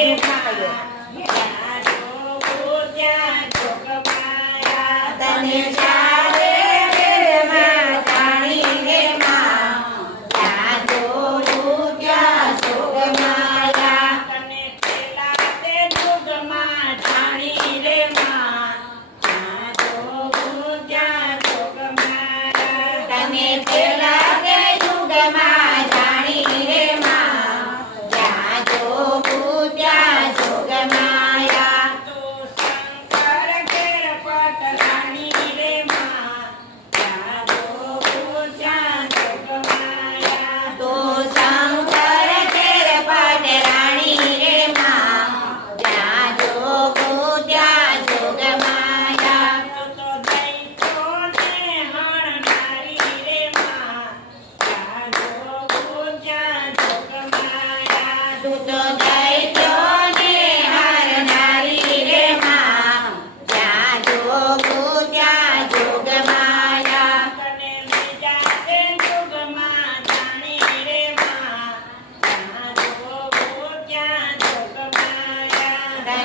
Yeah.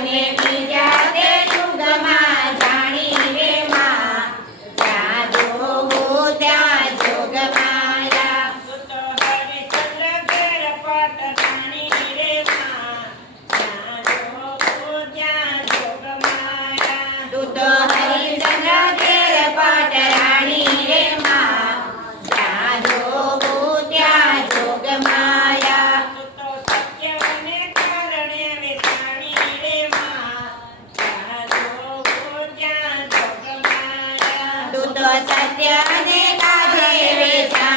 Amen. ಸತ್ಯನೇ ಕಾದೇವಿ ಸಾ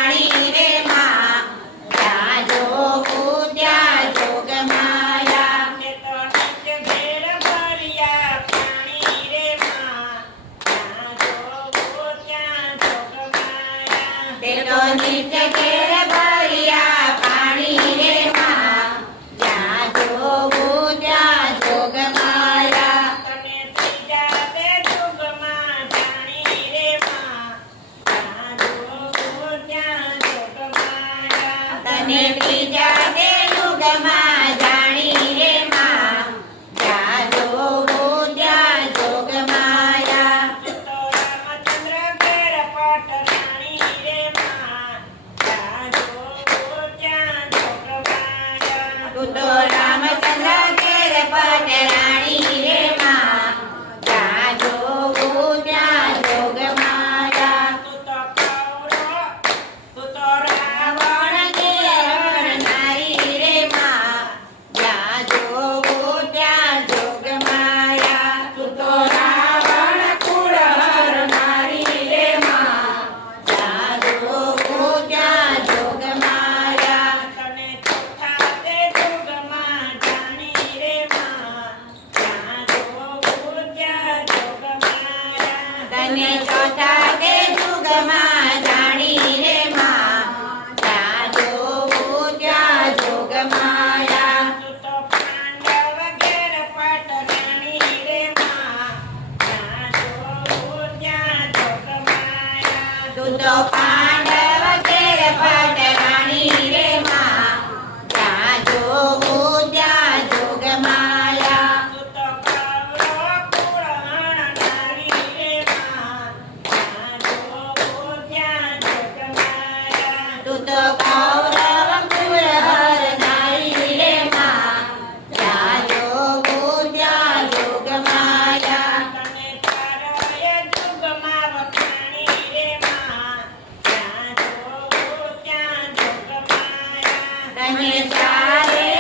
up. Bunny's got it.